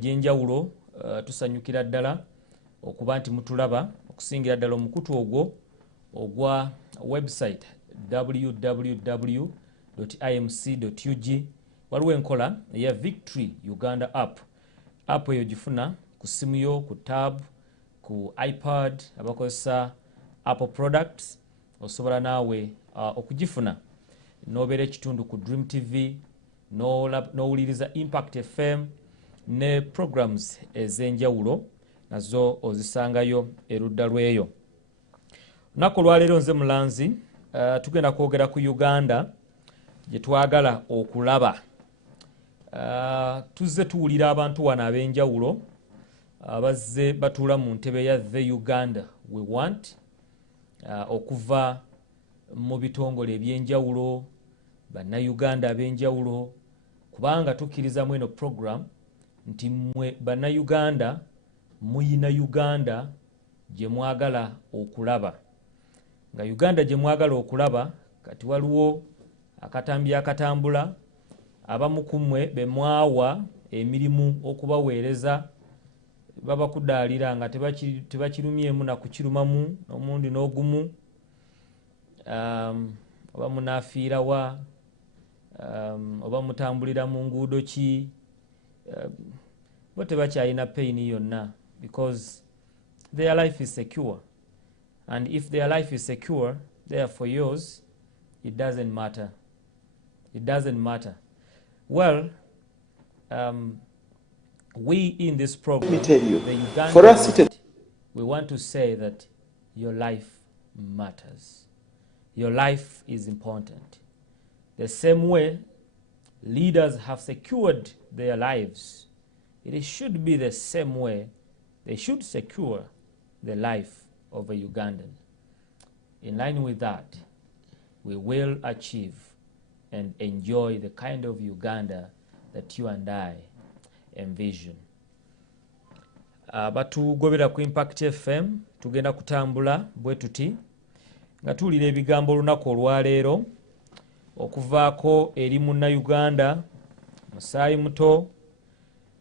Jenjawulo tusanyukira ddala okuba nti mutulaba okusingira ddala omukutu ogwo ogwa website www.imc.ug. waliwo enkola eya Victory Uganda app eyo gifuna ku simu yo, ku tab, ku iPad abakozesa Apple products. Osobola naawe okugifuna n'obeera ekitundu ku DreamTV n'owuliriza Impact FM ne programs ez'enjawulo nazo ozisangayo erudda lweyo. Lunaku lwaleero nze Mulanzi tugenda kwogera ku Uganda gye twagala okulaba. Tuzze tuwulira abantu wano ab'enjawulo abazze batuula mu ntebe ya The Uganda We Want okuva mu bitongole eby'enjawulo, bannayuganda ab'enjawulo, kubanga tukkiriza mu eno program nti mmwe bannayuganda muyina Uganda gye mwagala okulaba. Nga Uganda gye mwagala okulaba kati waliwo akatambi akatambula, abamu ku mmwe be mwawa emirimu okubaweereza babakudaalira nga tebakirumyemu na kukirumamu n'omundi n'ogumu, oba munaafiira wa, oba mutambulira mu nguudo ki, bo tebakyalina pain yonna because their life is secure, and if their life is secure, therefore yours, it doesn't matter. It doesn't matter. Well, we in this program, let me tell you, the Uganda for us, we want to say that your life matters. Your life is important. The same way leaders have secured their lives, it should be the same way they should secure the life of a Ugandan. In line with that, we will achieve and enjoy the kind of Uganda that you and I envision. Batugobera ku Impact FM tugenda kutambula bwe tuti nga tuwulira ebigambo olunaku olwaleero okuvaako eri munnayuganda Musaayi Muto.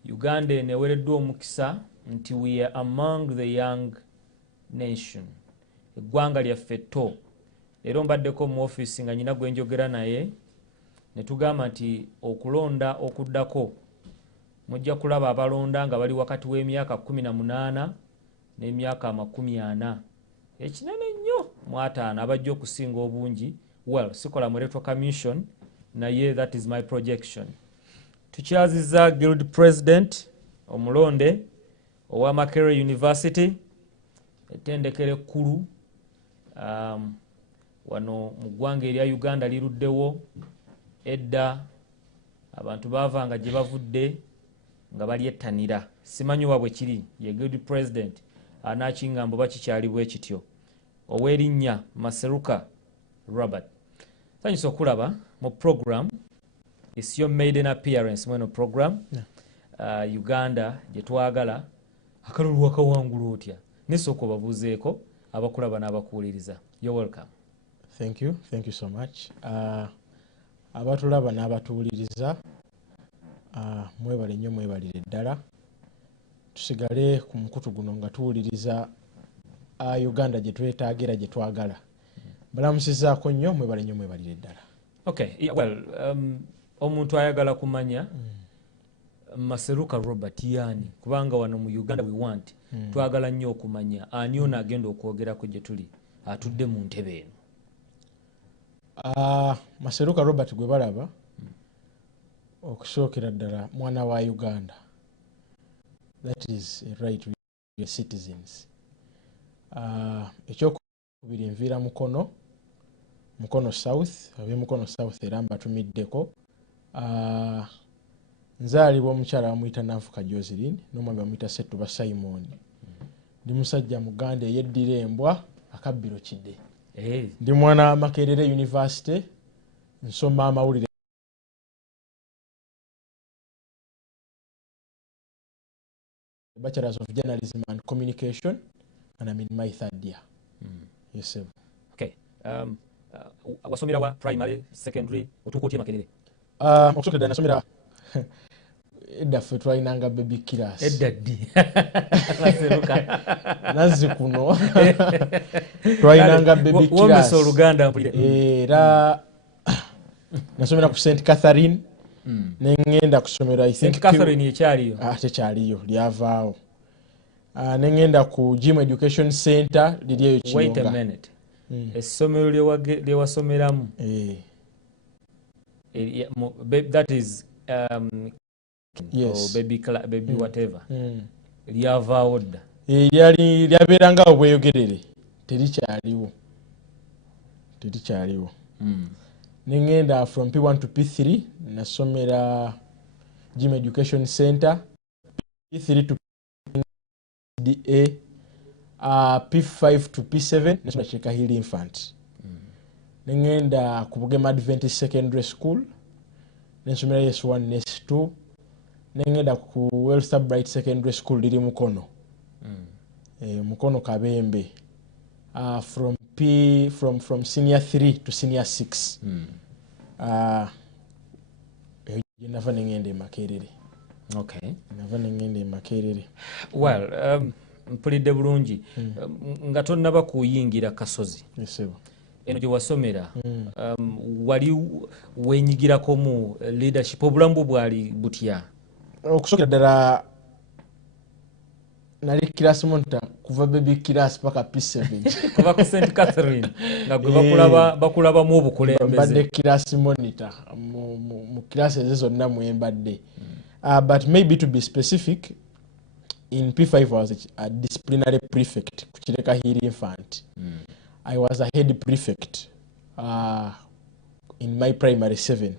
Uganda eno eweereddwa omukisa nti we are among the young nation, eggwanga lyaffe tto. Leero mbaddeko mu ofiisi nga nyina gwe njogera naye ne tugamba nti okulonda okuddako mujja kulaba abalonda nga bali wakati w'emyaka 18 n'emyaka 40. Ekinene nnyo mu 5 abajja okusinga obungi. Well, sikola mu Electoral Commission naye that is my projection. Tukyazizza Guild President omulonde owa Makerere University, ettendekero ekkulu wano mu ggwanga erya Uganda liruddewo. Edda abantu baavanga gye bavudde nga balyettanira. Simanyi wa bwe kiri ye Guild President anaakingambo bakikyali bwe kityo. Ow'erinnya Maseruka Robert. Thanks okulaba mu program. It's your maiden appearance mweno program. Uganda gye twagala akalulu akawangula otya. Nesooka obabuuzeeko abakulaba n'abakuwuliriza. You're welcome. Thank you so much. Abatulaba n'abatuwuliriza mwebale nnyo, mwebalire ddala. Tusigale ku mukutu guno nga tuwuliriza Uganda gye twetaagira gye twagala. Balamusizaako nnyo, mwebale nnyo, mwebalire ddala. Okay, yeah, well, omuntu ayagala kumanya Maseruka Robert yani kubanga wano mu Uganda We Want twagala nnyo okumanya ani ono agenda okwogerako gye tuli atudde mu ntebe eno. Maseruka Robert gwe balaba okusookera ddala mwana wa Uganda. That is a right to be citizens. Ekyokubiri enviira Mukono South, abe Mukono South era mbatumiddeko. Nzaalibwa omukyala bamuyita Nanfuka Joseline n'omwami bamuyita Setuba Simon. Ndi musajja Muganda eyeddira embwa akabbiro kidde. Ndi mwana wa Makerere University, nsoma amawulire Bachelors of Journalism and Communication, and I'm in my 3rd year. Yes, sir. Okay. Wasomera wa primary, secondary, otuko otya Makerere? Okusooka ddala nasomera edda ffe twalinanga baby class edda ddi naseruka nazzi kuno twalinanga baby class womesa oluganda era nasomera ku St Catherine nengenda kusomera I think St Catherine yekyaliyo tekyaliyo lyavaawo nengenda ku Gym Education Center liri eyo wait Kiyonga. a minute essomero lyewasomeramu that is yes. or baby whatever lyavaawo dda lyabeeranga obweyogerere terikyaliwo nengenda from P1 to P3 nasomera Gym Education Center, P3 to DA, P5 to P7 nasomera Chekahili Infant. Nengenda ku Bugema Adventist Secondary School nasomera S1 ne S2. Nengenda ku Wellstar Bright Secondary School liri Mukono. Mukono Kabembe. From senior 3 to senior 6. Nava nengende Makerere. Okay. Nava nengende Makerere. Well, mpulidde bulungi nga tonnaba kuyingira kasozi. Yesebo. Eno gye wasomera wali wenyigirako mu leadership obulamu bwali butya? Okusokera ddala nali class monitor kuva baby class paka P7 kuva ku St Catherine nga gwe bakulabamu obukulembeze. Mbadde class monitor mu class ezo zonna mwembadde. But maybe to be specific, in P5 I was a disciplinary prefect ku Chekahili Infant. I was a head prefect in my primary 7.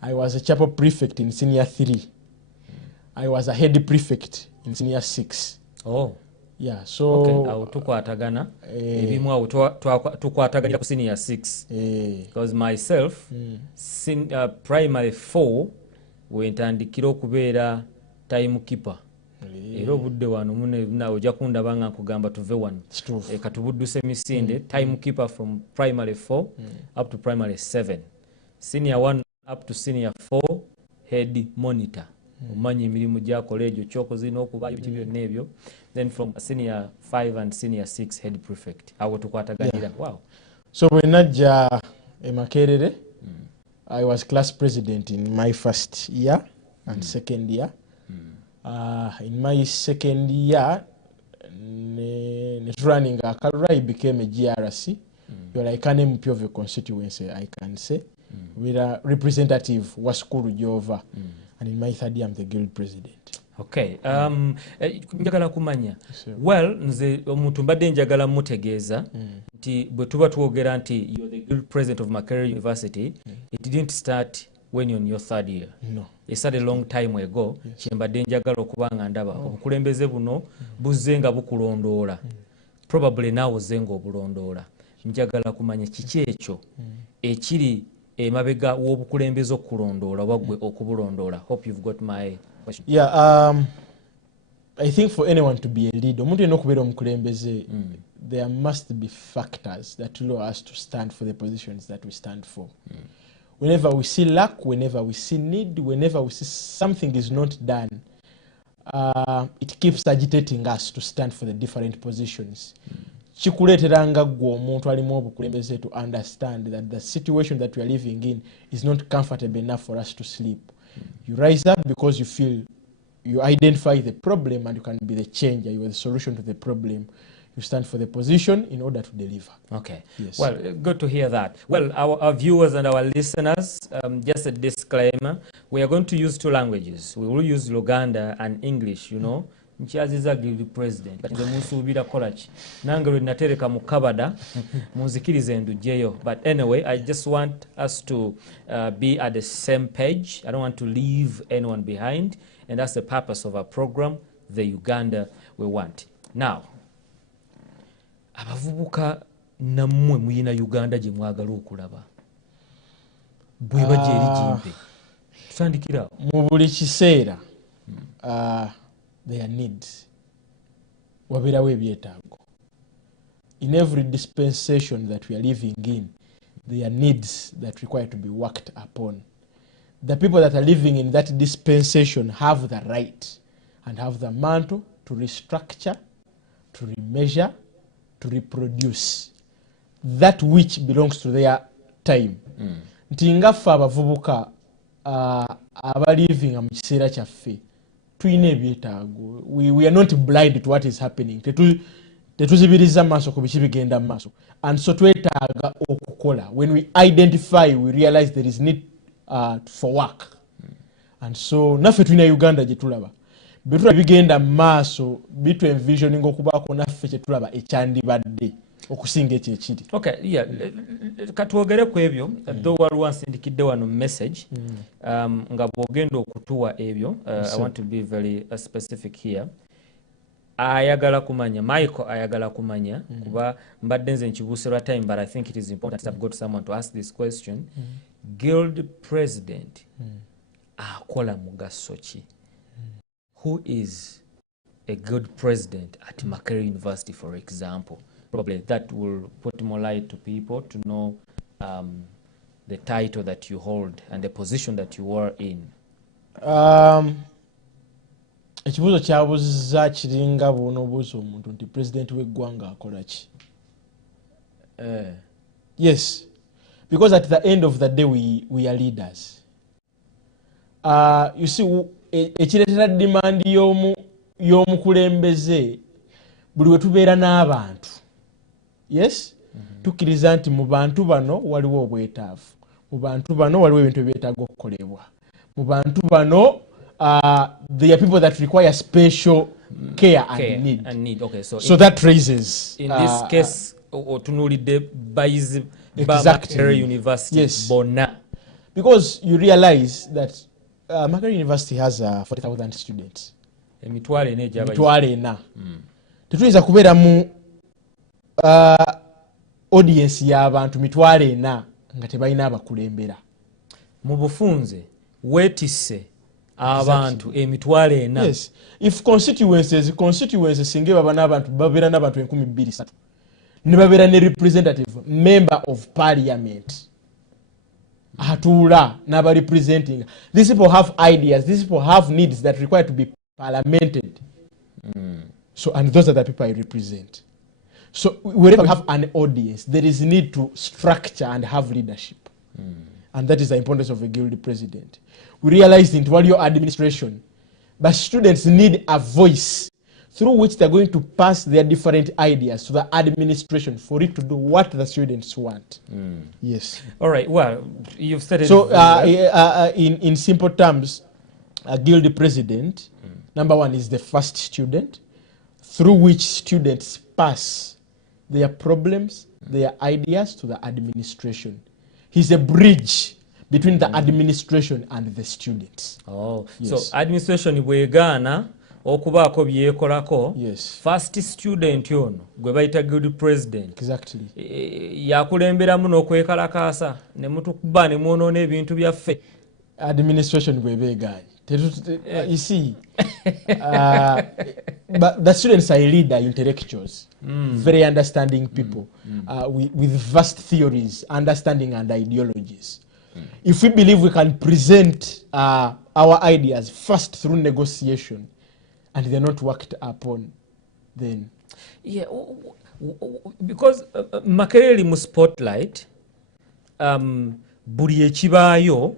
I was a chapel prefect in senior 3. I was a head prefect in senior 6. Oh. Yeah, so okay, awo tukwatagana ebimu awo tukwataganira ku senior 6 because myself primary 4 wentandikira okubeera time keeper. Era obudde wano muna ojja kundaba nga nkugamba tuve wano katubudduse misinde time keeper from primary 4 up to primary 7, senior 1 up to senior 4 head monitor. Omanyi emirimu gyakola egyo kyokozi n'okubayo biki byonna ebyo. Then from senior 5 and senior 6 head prefect. Awo tukwataganira. Wow. So bwe najja e Makerere, I was class president in my first year and second year. In my second year, running I became a GRC. You're like an MP of a constituency, I can say. With a representative was Kuru Jova. And in my third year, I'm the guild president. Okay. Njagala kumanya. Well, nze omuntu mbadde njagala mutegeeza nti bwe tuba twogera nti you're the guild president of Makerere University, it didn't start when you're in your third year. No. It started a long time ago. Kyembadde njagala okuba nga ndaba obukulembeze buno buzze nga bukulondoola. Probably now ozze nga obulondoola. Njagala kumanya kiki ekyo ekiri emabega w'obukulembeze okulondoola wagwe okubulondoola. Hope you've got my question. Yeah, I think for anyone to be a leader, omuntu yenna okubeera omukulembeze, there must be factors that allow us to stand for the positions that we stand for. Whenever we see lack, whenever we see need, whenever we see something is not done, it keeps agitating us to stand for the different positions. Chikuleteranga gwo omuntu alimu obukulembeze to understand that the situation that we are living in is not comfortable enough for us to sleep. You rise up because you feel you identify the problem and you can be the changer. You are the solution to the problem. You stand for the position in order to deliver. Okay. Yes. Well, good to hear that. Well, our viewers and our listeners, just a disclaimer, we are going to use two languages. We will use Luganda and English, you know. Nchaziza guild president. But the musuubira kolaki. Nange lwe natereka mu kabada munzikirize ndujeyo. But anyway, I just want us to be at the same page. I don't want to leave anyone behind. And that's the purpose of our program, the Uganda we want. Now, abavubuka nammwe muyina Uganda gye mwagala okulaba. Bwe bajja eri jimpe. Tutandikira. Mu buli kiseera their needs. Wabeerawo ebyetaago. In every dispensation that we are living in, there are needs that require to be worked upon. the people that are living in that dispensation have the right and have the mantle to restructure, to remeasure, to reproduce that which belongs to their time. Nti nga ffe abavubuka abalivinga mu kiseera kyaffe tulina ebyetaago. We are not blind to what is happening. Tetuzibiriza maaso ku biki bigenda maaso. And so twetaaga okukola. When we identify, we realize there is need for work. And so naffe tulina Uganda gye tulaba. Bitula bigenda maaso bitu envisioning okubaako naffe kye tulaba ekyandibadde okusinga ekyo ekiri. Okay, yeah. Katwogere ku ebyo though waliwo ansindikidde wano message nga bwogenda okutuwa ebyo. I want to be very specific here. Ayagala kumanya, Michael ayagala kumanya kuba mbadde nze nkibuuse time, but I think it is important that I've got someone to ask this question. Guild president akola mugaso ki? Who is a good president at Makerere University, for example? Probably that will put more light to people to know the title that you hold and the position that you are in. Ekibuuzo kyabuuza kiringa bw'onoobuuza omuntu nti president w'eggwanga akola ki? Yes, because at the end of the day we are leaders. You see, ekireetera demand y'omukulembeze buli we tubeera n'abantu. Yes? Tukkiriza nti mu bantu bano waliwo obwetaavu. Mu bantu bano waliwo ebintu ebyetaaga okukolebwa. Mu bantu bano there are people that require special care and need. Okay, so that raises in this case otunulidde bayizi ba Makerere University. Yes. Bona. Because you realize that Makerere University has 40,000 students. Emitwalo ena egy'abayizi. Emitwalo ena. Tetuyinza kubeera mu audience y'abantu mitwalo ena nga tebalina abakulembera. Mu bufunze weetisse abantu emitwalo ena. Yes. If constituencies singa baba n'abantu babeera n'abantu 2,300 ne babeera ne representative member of parliament atuula n'aba representing. These people have ideas, these people have needs that require to be parliamented. So, and those are the people I represent. So wherever we have an audience, there is need to structure and have leadership. And that is the importance of a guild president. We realized in your administration, but students need a voice through which they're going to pass their different ideas to the administration for it to do what the students want. Yes. All right. Well, you've said it. So in simple terms, a guild president, number one, is the first student through which students pass their problems, their ideas to the administration. He's a bridge between the administration and the students. Oh, yes. So administration bwegaana okubaako byekolako. Yes. First student ono gwe bayita guild president. Exactly. Yakulemberamu n'okwekalakaasa ne mutukuba ne mwonoona ebintu byaffe. Administration bwebeegaanye. You see, but the students are leader intellectuals, very understanding people with vast theories, understanding and ideologies. If we believe we can present our ideas first through negotiation and they're not worked upon, then... Yeah, because Makerere mu spotlight, buli ekibaayo,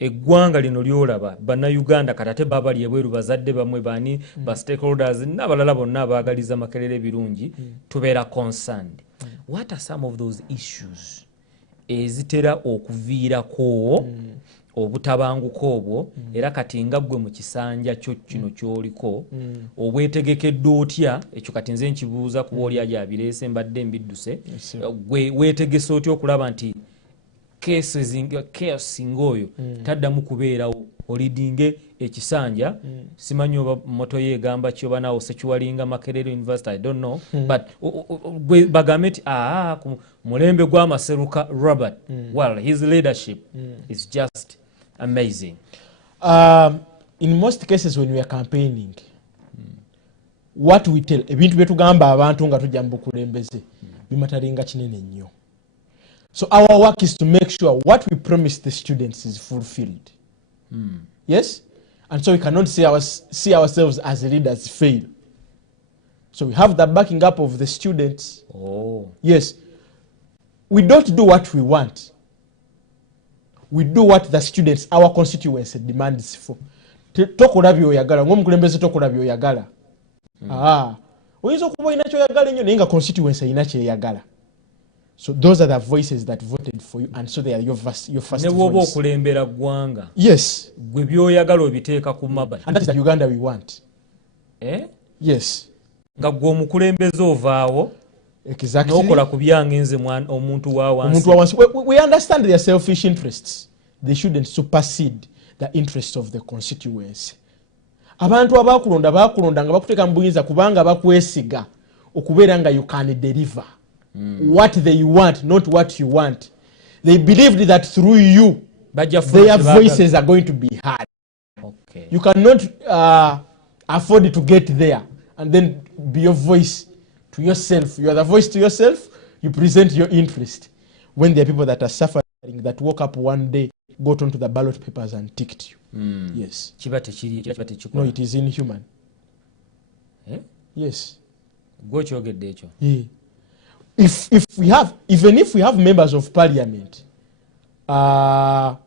eggwanga lino lyolaba bannayuganda katate babali ebweru bazadde bamwe bani ba stakeholders n'abalala bonna abaagaliza Makerere ebirungi tubeera concerned. What are some of those issues ezitera okuviirako obutabanguko obwo era kati nga ggwe mu kisanja kyo kino ky'oliko obwetegekedde otya? Ekyo kati nze nkibuuza kuba oli ajabireese mbadde mbidduse. Gwe weetegese otya okulaba nti chaos ngoyo taddamu kubeerawo olidinge ekisanja? Simanyi oba moto yegamba kyoba nawo sekiwalinga Makerere University, I don't know, but bagambe nti mulembe gw'amaseruka Robert, well, his leadership is just amazing. In most cases when we are campaigning, what we tell, ebintu byetugamba abantu nga tujja mu bukulembeze bimatalinga kinene nnyo. So our work is to make sure what we promise the students is fulfilled. Yes? And so we cannot see ourselves as leaders fail. So we have the backing up of the students. Oh. Yes. We don't do what we want. We do what the students, our constituency demands for. Tokola byoyagala, ng'omukulembeze tokola byoyagala. Oyinza okuba olina kyoyagala ennyo naye nga constituency erina kyeyagala. So those are the voices that voted for you, and so they are your first ne bw'oba voice. okulembera ggwanga. Yes. Gwe byoyagala obiteeka ku mabbali. And that is the Uganda we want. Yes. Nga gwe omukulembeze ovaawo. Exactly. N'okola ku byange nze omuntu wa wansi. We understand their selfish interests. They shouldn't supersede the interests of the constituency. Abantu abakulonda nga bakuteeka mu buyinza kubanga bakwesiga okubeera nga you can deliver what they want, not what you want. They believed that through you their voices are going to be heard. Okay. You cannot afford to get there and then be your voice to yourself. You are the voice to yourself. You present your interest. When there are people that are suffering, that woke up one day, got onto the ballot papers and ticked you. Yes. No, it is inhuman. Yes. Yeah. If we have, even if we have members of parliament that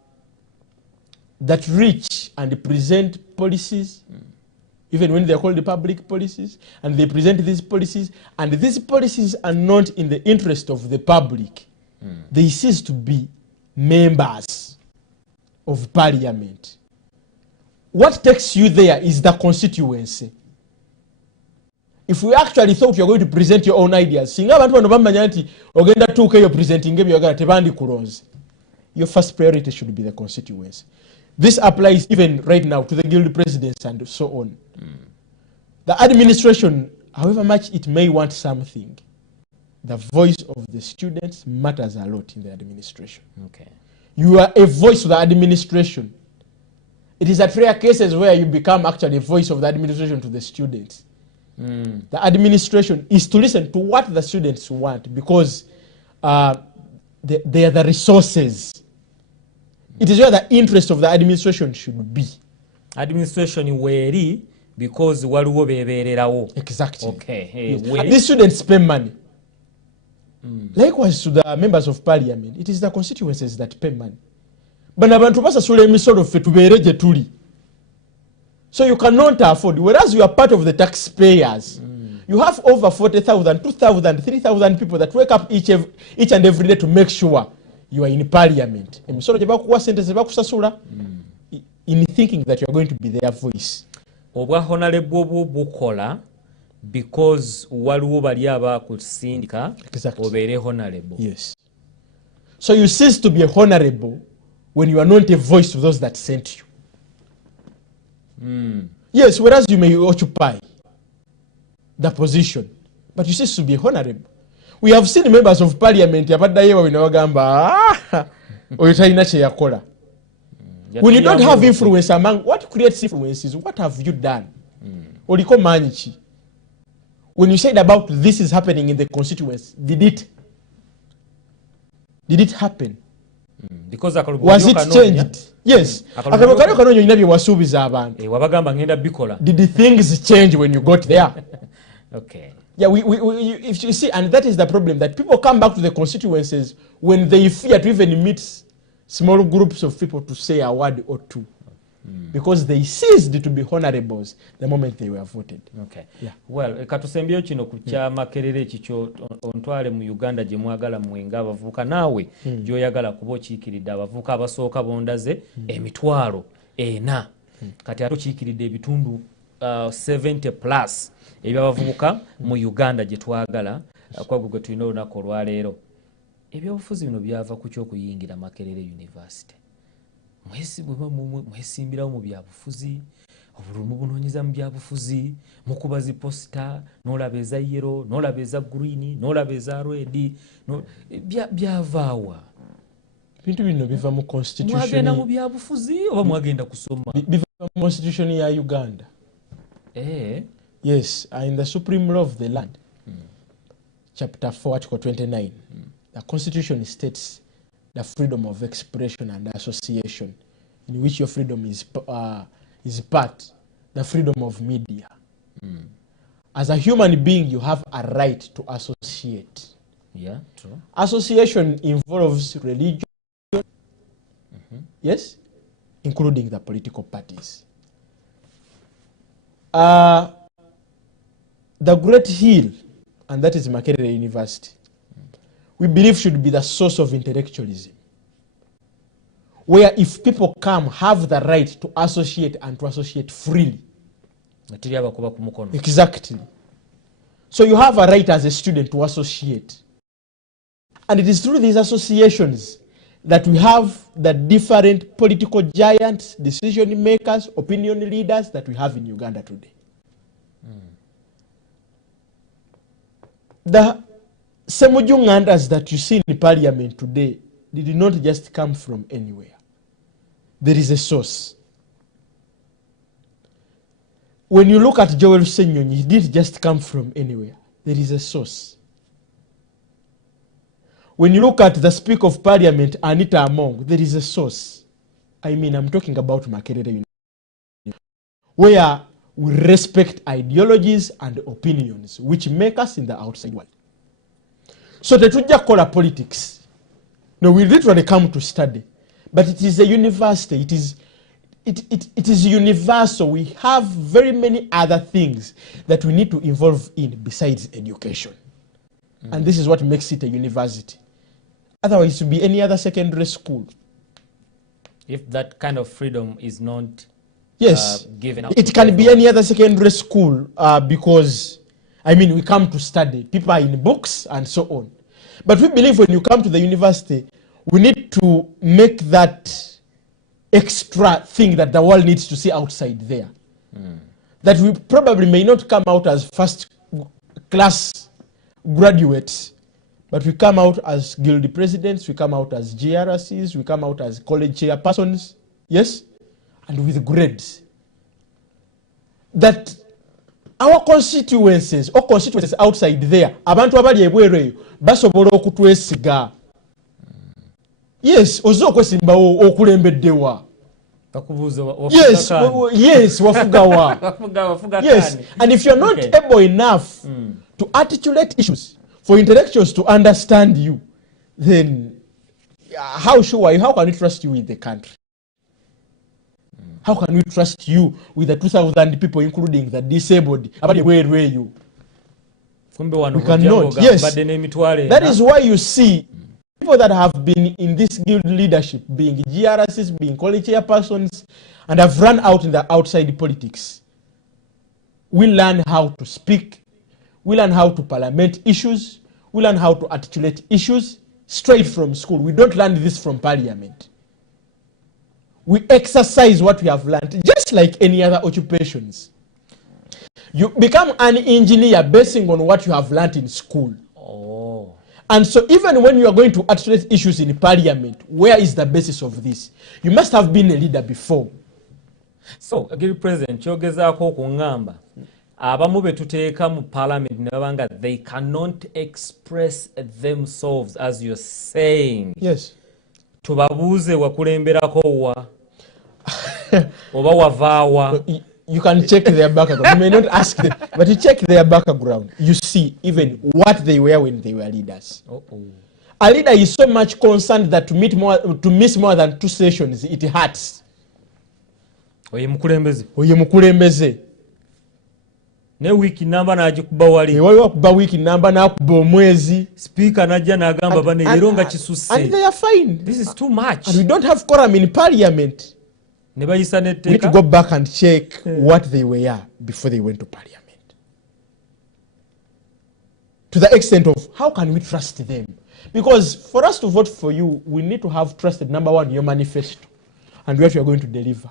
reach and present policies, even when they are called the public policies, and they present these policies, and these policies are not in the interest of the public, they cease to be members of parliament. What takes you there is the constituency. If we actually thought you are going to present your own ideas, singa abantu bano bamanya nti ogenda tuuka eyo presenting ebyogala tebandi kulonze, your first priority should be the constituency. This applies even right now to the guild presidents and so on. The administration, however much it may want something, the voice of the students matters a lot in the administration. Okay. You are a voice of the administration. It is at rare cases where you become actually a voice of the administration to the students. The administration is to listen to what the students want because they are the resources. It is where the interest of the administration should be. Administration where because waliwo bebererawo. Exactly. Okay. Yes. These students pay money. Likewise to the members of parliament, it is the constituencies that pay money. Bana abantu basasula emisolo ffe tubeere gye tuli. So you cannot afford, whereas you are part of the taxpayers. You have over 40,000, 2,000, 3,000 people that wake up each and every day to make sure you are in parliament. Emisolo gye bakuwa sente ze bakusasula in thinking that you are going to be their voice. Obwa honorable bukola because waliwo bali abakusindika obeere honorable. Yes. So you cease to be a honorable when you are not a voice to those that sent you. Yes, whereas you may occupy the position, but you cease to be honorable. We have seen members of parliament abaddayo bino bagamba oyo talina kye yakola. When you don't have influence among, what creates influence is what have you done? Oliko maanyi ki? When you said about this is happening in the constituency, did it happen? Because was it changed? Yes. Akalulu kanonyo nyina bye wasuubiza abantu. Wabagamba ngenda bikola. Did things change when you got there? Okay. Yeah, if you see, and that is the problem, that people come back to the constituencies when they fear to even meet small groups of people to say a word or two. Because they ceased to be honorables the moment they were voted. Okay. Yeah. Well, katusembyo kino ku kya makerere ekikyo ontwale mu Uganda gye mwagala mwenga abavuka naawe gy'oyagala kuba okiikiridde abavuka abasooka bondaze emitwalo 4 kati ate okiikiridde ebitundu 70 plus ebyabavubuka mu Uganda gye twagala kwagwe gwe tulina olunaku olwaleero. Ebyobufuzi bino byava ku ky'okuyingira Makerere University. Mwesimbirawo mu byabufuzi, obululu bunoonyeza mu byabufuzi, mukuba zi posta, n'olaba eza yellow, n'olaba eza green, n'olaba eza red, byavaawa. Ebintu bino biva mu constitution. Mwagenda mu byabufuzi oba mwagenda kusoma? Biva mu constitution ya Uganda. Yes, in the supreme law of the land, chapter 4, article 29, the constitution states the freedom of expression and association in which your freedom is part, the freedom of media. As a human being, you have a right to associate. Yeah, true. Association involves religion, yes, including the political parties. The Great Hill, and that is Makerere University, we believe should be the source of intellectualism, where if people come, have the right to associate and to associate freely. Exactly. So you have a right as a student to associate. And it is through these associations that we have the different political giants, decision makers, opinion leaders that we have in Uganda today. The Semujungandas that you see in parliament today did not just come from anywhere. There is a source. When you look at Joel Senyonyi, he didn't just come from anywhere. There is a source. When you look at the Speaker of Parliament, Anita Among, there is a source. I mean, I'm talking about Makerere University, where we respect ideologies and opinions which make us in the outside world. So the Tuja call politics. No, we literally come to study. But it is a university. It is universal. We have very many other things that we need to involve in besides education. And this is what makes it a university. Otherwise, it would be any other secondary school. If that kind of freedom is not given out. It can be any other secondary school because, I mean, we come to study. People are in books and so on. But we believe when you come to the university, we need to make that extra thing that the world needs to see outside there. That we probably may not come out as first class graduates, but we come out as guild presidents, we come out as GRCs, we come out as college chairpersons, yes, and with grades. That our constituencies or constituencies outside there, abantu abali ebwereyo basobola okutwesiga. Yes, ozokwesimba okulembeddewa. Yes, wafugawa. Yes, and if you're not able enough to articulate issues for intellectuals to understand you, then how sure are you? How can we trust you with the country? How can we trust you with the 2,000 people, including the disabled? Where were you? We cannot. Yes, that is why you see people that have been in this guild leadership, being GRCs, being college chairpersons, and have run out in the outside politics. We learn how to speak. We learn how to parliament issues. We learn how to articulate issues straight from school. We don't learn this from parliament. We exercise what we have learned, just like any other occupations. You become an engineer basing on what you have learned in school. And so even when you are going to articulate issues in parliament, where is the basis of this? You must have been a leader before. So, Agiri President, chogezaako kungamba, abamu betuteeka mu parliament ne babanga they cannot express themselves as you're saying. Yes. Tubabuuze wakulemberako wa oba wavaawa. You can check their background. You may not ask them, but you check their background. You see even what they were when they were leaders. A leader is so much concerned that to miss more than 2 sessions, it hurts. Oye mukulembeze. Ne wiki namba n'agikuba wali. Waliwo okuba wiki namba n'akuba omwezi. Speaker n'ajja n'agamba bane leero nga kisusse. And they are fine. This is too much. And we don't have quorum in parliament. We need to go back and check what they were before they went to parliament. To the extent of how can we trust them? Because for us to vote for you, we need to have trusted, number one, your manifesto and what you are going to deliver.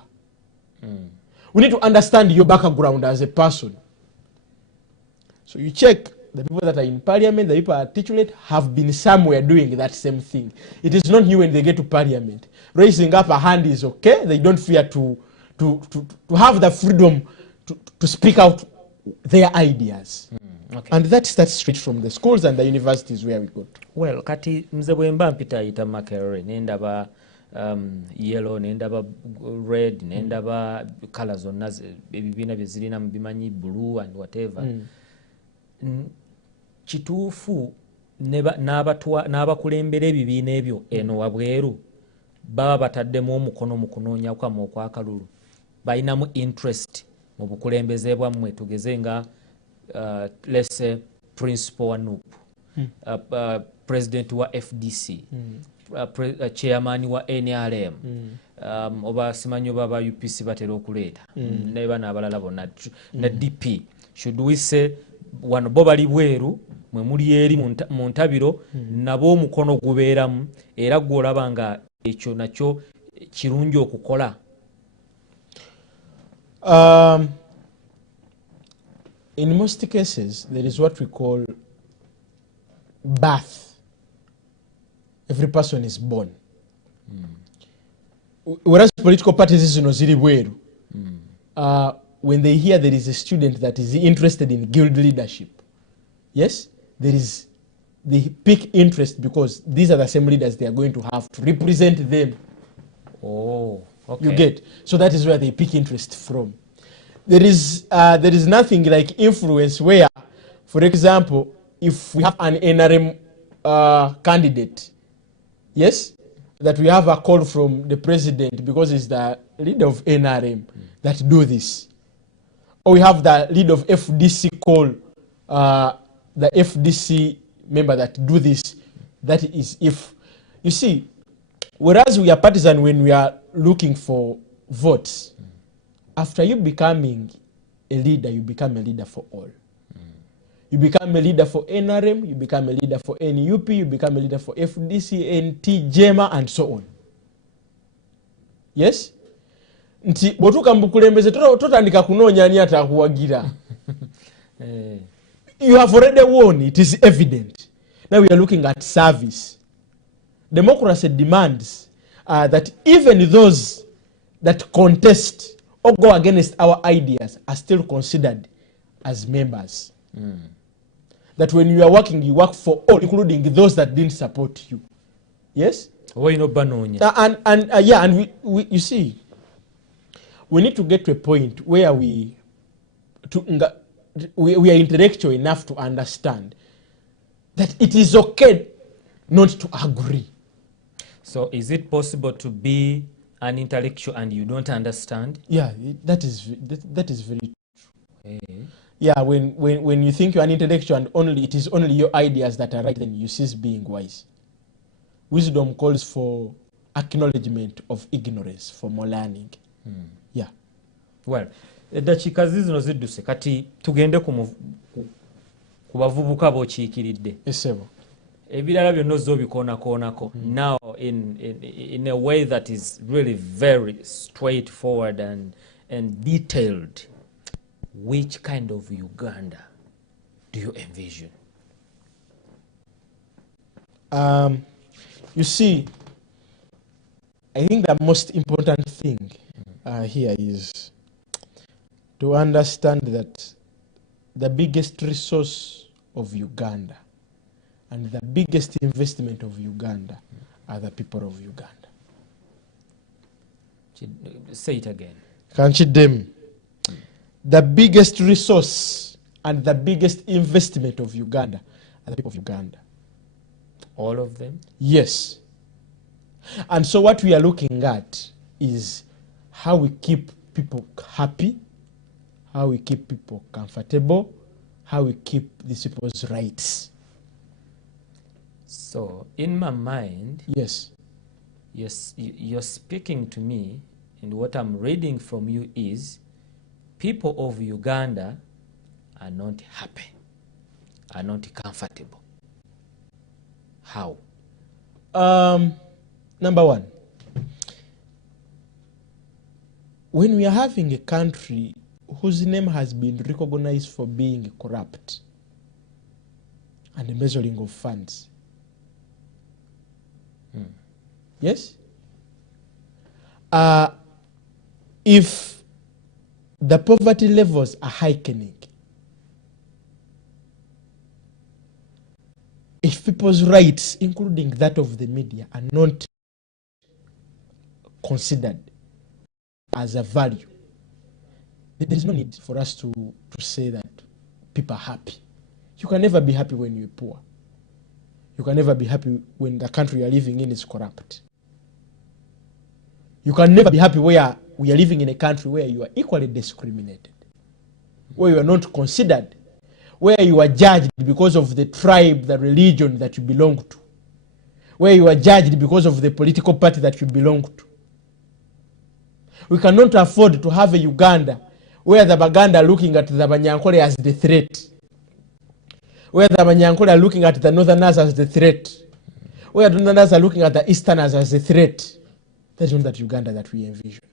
We need to understand your background as a person. So you check the people that are in parliament, the people articulate, have been somewhere doing that same thing. It is not new when they get to parliament. Raising up a hand is okay. They don't fear to have the freedom to speak out their ideas. Okay. And that starts straight from the schools and the universities where we go to. Well, kati nze bwe mba mpita ayita Makerere ne ndaba yellow nendaba red nendaba color zonna ebibiina bye zirina bimanyi blue and whatever kituufu n'abakulembera ebibiina ebyo eno wabweru baba bataddemu omukono mu kunoonya kwammwe okwakalulu balinamu interest mu bukulembeze bwammwe tugeze nga let's say principal wa NUP president wa FDC chairman wa NRM oba simanyi oba ba UPC batera okuleeta neba n'abalala bonna na DP should we say wano bo bali bweru mwe muli eri mu ntabiro nabo omukono gubeeramu era gwolaba nga ekyo nakyo kirungi okukola. In most cases there is what we call birth. Every person is born. Whereas political parties zino ziri bweru, when they hear there is a student that is interested in guild leadership, yes, they pick interest because these are the same leaders they are going to have to represent them. Oh, okay. You get? So that is where they pick interest from. There is nothing like influence where, for example, if we have an NRM candidate, yes, that we have a call from the president because he's the leader of NRM that do this. Or we have the leader of FDC call the FDC member that do this. That is if, you see, whereas we are partisan when we are looking for votes, after you becoming a leader, you become a leader for all. You become a leader for NRM, you become a leader for NUP, you become a leader for FDC, NT, JEMA, and so on. Yes? Nti botuka mbukulembeze totandika kunoonya ani atakuwagira. You have already won, it is evident. Now we are looking at service. Democracy demands that even those that contest or go against our ideas are still considered as members. That when you are working, you work for all, including those that didn't support you. Yes? Why not banonya? And we you see, we need to get to a point where we are intellectual enough to understand that it is okay not to agree. So is it possible to be an intellectual and you don't understand? Yeah, that is very true. Hey. Yeah, when you think you're an intellectual and it is only your ideas that are right, then you cease being wise. Wisdom calls for acknowledgement of ignorance, for more learning. Yeah. Well, eddakiika zino zidduse kati tugende ku bavubuka b'okiikiridde. Esebo. Ebirala byonna ozza obikoonakoonako. Now in a way that is really very straightforward and detailed. Which kind of Uganda do you envision? You see, I think the most important thing here is to understand that the biggest resource of Uganda and the biggest investment of Uganda are the people of Uganda. Say it again. Can't you them? The biggest resource and the biggest investment of Uganda are the people of Uganda. All of them? Yes. And so what we are looking at is how we keep people happy, how we keep people comfortable, how we keep these people's rights. So, in my mind, yes, you're speaking to me, and what I'm reading from you is people of Uganda are not happy, are not comfortable. How? Number one, when we are having a country whose name has been recognized for being corrupt and the measuring of funds, yes? If the poverty levels are heightening, if people's rights, including that of the media, are not considered as a value, there is no need for us to say that people are happy. You can never be happy when you're poor. You can never be happy when the country you are living in is corrupt. You can never be happy where we are living in a country where you are equally discriminated, where you are not considered, where you are judged because of the tribe, the religion that you belong to, where you are judged because of the political party that you belong to. We cannot afford to have a Uganda where the Baganda are looking at the Banyankole as the threat, where the Banyankole are looking at the Northerners as the threat, where the Northerners are looking at the Easterners as the threat. That's not that Uganda that we envision.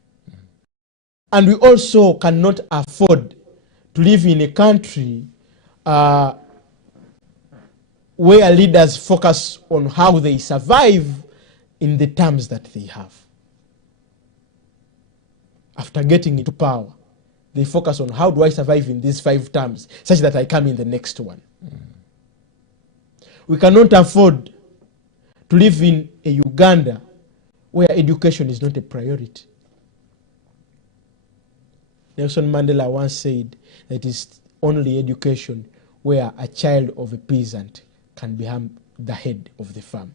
And we also cannot afford to live in a country where leaders focus on how they survive in the terms that they have. After getting into power, they focus on how do I survive in these 5 terms such that I come in the next one. We cannot afford to live in a Uganda where education is not a priority. Nelson Mandela once said that it is only education where a child of a peasant can become the head of the farm,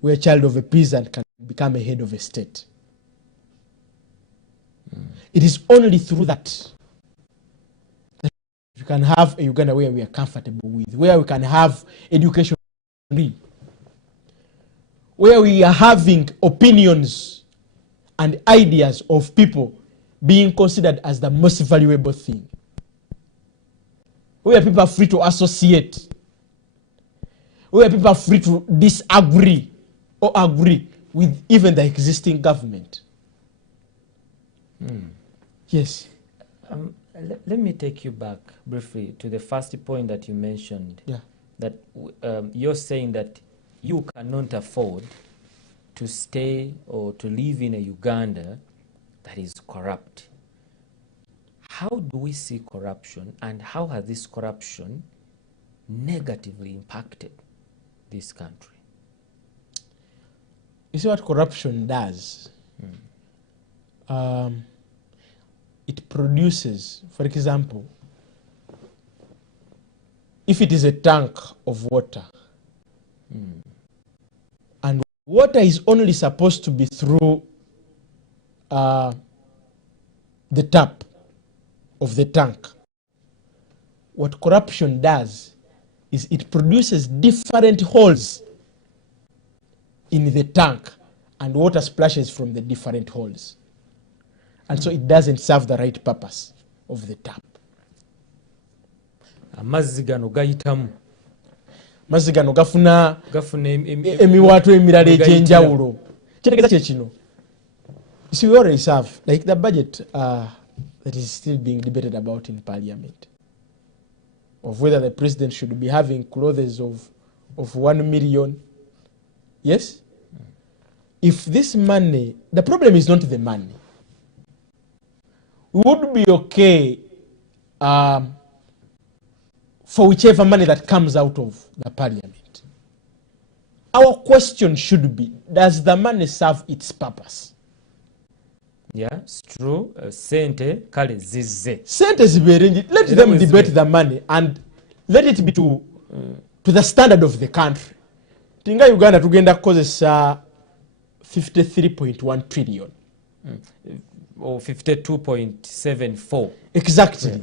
where a child of a peasant can become a head of a state. It is only through that we can have a Uganda where we are comfortable with, where we can have education, where we are having opinions and ideas of people being considered as the most valuable thing, where people are free to associate, where people are free to disagree or agree with even the existing government. Yes. Let me take you back briefly to the first point that you mentioned. Yeah. That you're saying that you cannot afford to stay or to live in a Uganda that is corrupt. How do we see corruption, and how has this corruption negatively impacted this country? You see what corruption does? It produces, for example, if it is a tank of water, and water is only supposed to be through the tap of the tank, what corruption does is it produces different holes in the tank, and water splashes from the different holes. And so it doesn't serve the right purpose of the tap. Amazzi gano gayitamu. Amazzi gano gafuna emiwaato emirala egy'enjawulo. Kitegeeza kye kino. You see, we already have, like the budget that is still being debated about in Parliament, of whether the president should be having clothes of 1 million. Yes? If this money, the problem is not the money. We would be okay for whichever money that comes out of the Parliament. Our question should be, does the money serve its purpose? Yeah, it's true. Sente kale zizze. Sente ziberenji. Let them debate the money and let it be to the standard of the country. Tinga Uganda tugenda kukozesa 53.1 trillion. Or 52.74. Exactly.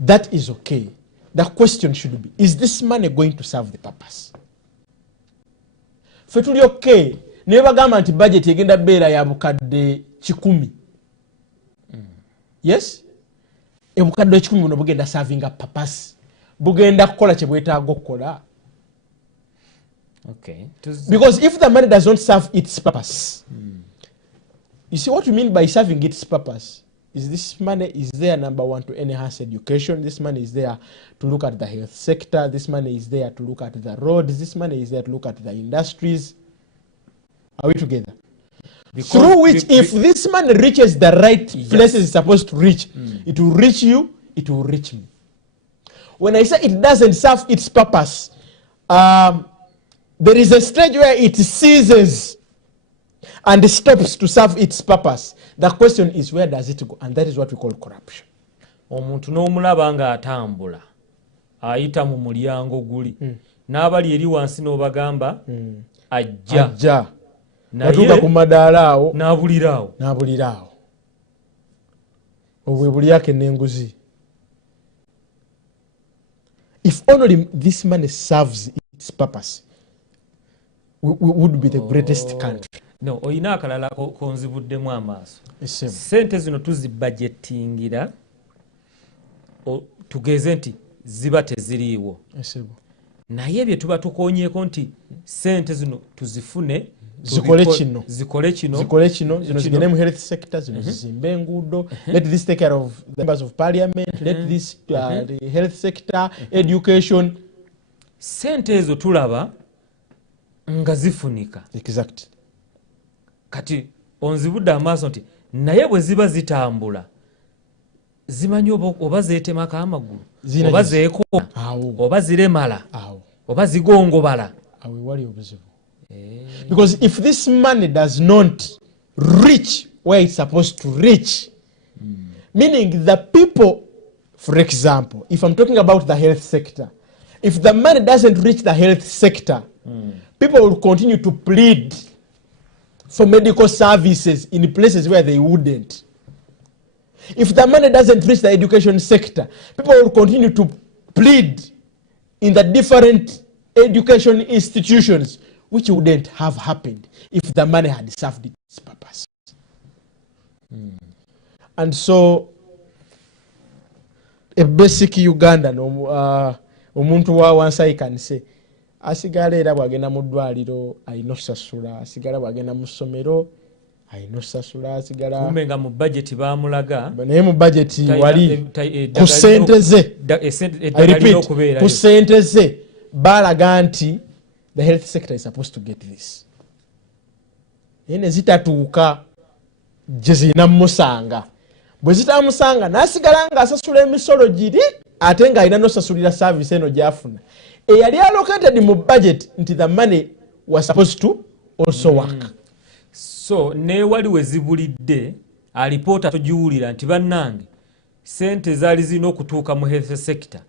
That is okay. The question should be, is this money going to serve the purpose? Fe tuli okay. Newe bagamba nti budget egenda beera ya bukadde 100. Yes? Ebukadde 100 buno bugenda serving a purpose. Bugenda kukola kye bwetaaga okukola. Okay. Because if the money does not serve its purpose, you see what we mean by serving its purpose is this money is there, number one, to enhance education. This money is there to look at the health sector. This money is there to look at the roads. This money is there to look at the industries. Are we together? Through which, if this money reaches the right places it's supposed to reach, it will reach you, it will reach me. When I say it doesn't serve its purpose, there is a stage where it ceases and stops to serve its purpose, the question is where does it go? And that is what we call corruption. Omuntu n'omulaba nga atambula ayita mu mulyango guli n'abali eri wansi n'obagamba ajja natuuka ku madaala awo n'abuliraawo obwe bulyake n'enguzi. If only this money serves its purpose, we would be the greatest country. No, oyina akalala konzibuddemu amaaso. Sente zino tuzibudgetingira tugeze nti ziba teziriiwo. Naye bye tuba tukonyeeko nti sente zino tuzifune zikole kino zino zigende mu health sector, zino zizimbe enguudo, let this take care of the members of parliament, let this the health sector, education. Sente ezo tulaba nga zifunika. Exactly. Kati onzibudde amaaso nti naye bwe ziba zitambula zimanyi oba zeetemako amagulu oba zeekona oba ziremala oba zigongobala. Wali obuzibu. Because if this money does not reach where it's supposed to reach, meaning the people, for example, if I'm talking about the health sector, if the money doesn't reach the health sector, people will continue to plead for medical services in places where they wouldn't. If the money doesn't reach the education sector, people will continue to plead in the different education institutions, which wouldn't have happened if the money had served its purpose. And so, a basic Ugandan, omuntu wa wansi can say, asigala era bwagenda mu ddwaliro alina okusasula, asigala bwagenda mu ssomero alina okusasula, asigala kumbe nga mu budget baamulaga naye mu budget wali ku ssente ze, ku ssente ze baalaga nti the health sector is supposed to get this. Naye ne zitatuuka gye zirina musanga, bwe zitamusanga n'asigala ng'asasula emisolo giri ate ng'alina n'osasulira service eno gy'afuna. Eyali allocated mu budget nti the money was supposed to also work. So ne wali we zibulidde alipoota tugiwulira nti bannange sente zaali zirina okutuuka mu health sector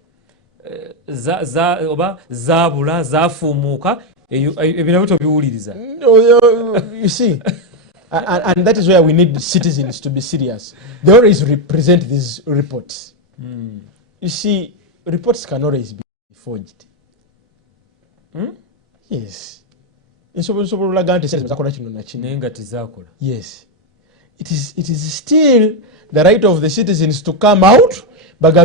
oba zaabula zaafuumuuka ebintu tobiwuliriza. You see, and that is where we need citizens to be serious. They always represent these reports. You see, reports can always be forged. Yes. Yes. It is still the right of the citizens to come out. But we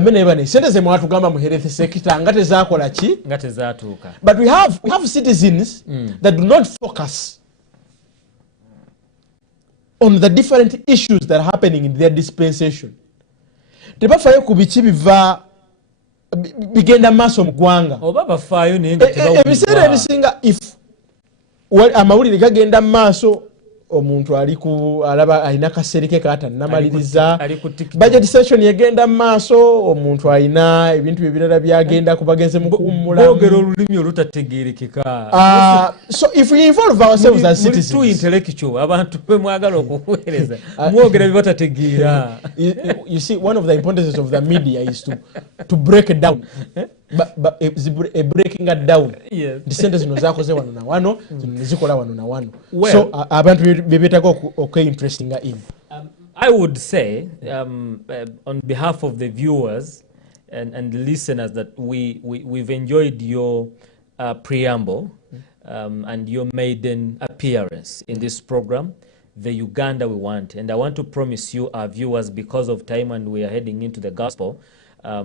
have citizens that do not focus on the different issues that are happening in their dispensation. Tebafayo ku biki biva bigenda maaso mu ggwanga. Oba bafaayo naye nga tebawulira. Ebiseera ebisinga if amawulire gagenda mu maaso omuntu alaba alina kaserike katannamaliriza, budget session yegenda mu maaso omuntu alina ebintu ebirala byagenda kubagenze mu kuwummula. Boogera olulimi olutategeerekeka. So if we involve ourselves as citizens, too intellectual, abantu bwe mwagala okuweereza mwogera bibatategeera. You see, one of the importances of the media is to break it down. Breaking it down. Yes. The sentence zino zakoze wano na wano, zino zikola wano na wano. So abantu bebetako okay interesting in. I would say on behalf of the viewers and listeners that we've enjoyed your preamble and your maiden appearance in this program, the Uganda we want. And I want to promise you, our viewers, because of time and we are heading into the gospel, I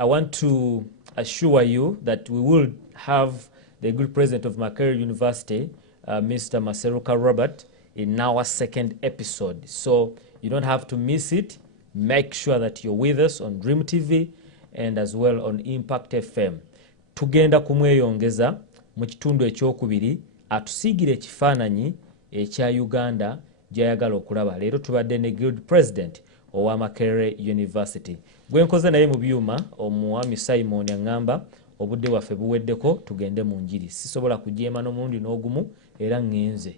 want to assure you that we will have the good president of Makerere University, Mr. Maseruka Robert, in our second episode. So you don't have to miss it. Make sure that you're with us on DreamTV and as well on Impact FM. Tugenda kumweyongeza mu kitundu ekyokubiri atusiigire ekifaananyi ekya Uganda gy'ayagala okulaba. Leero tubadde ne good president owa Makerere University. Gwe nkoze naye mu byuma omwami Simon Angamba obudde bwaffe buweddeko tugende mu njiri sisobola kujeema n'omulundi n'ogumu era ngenze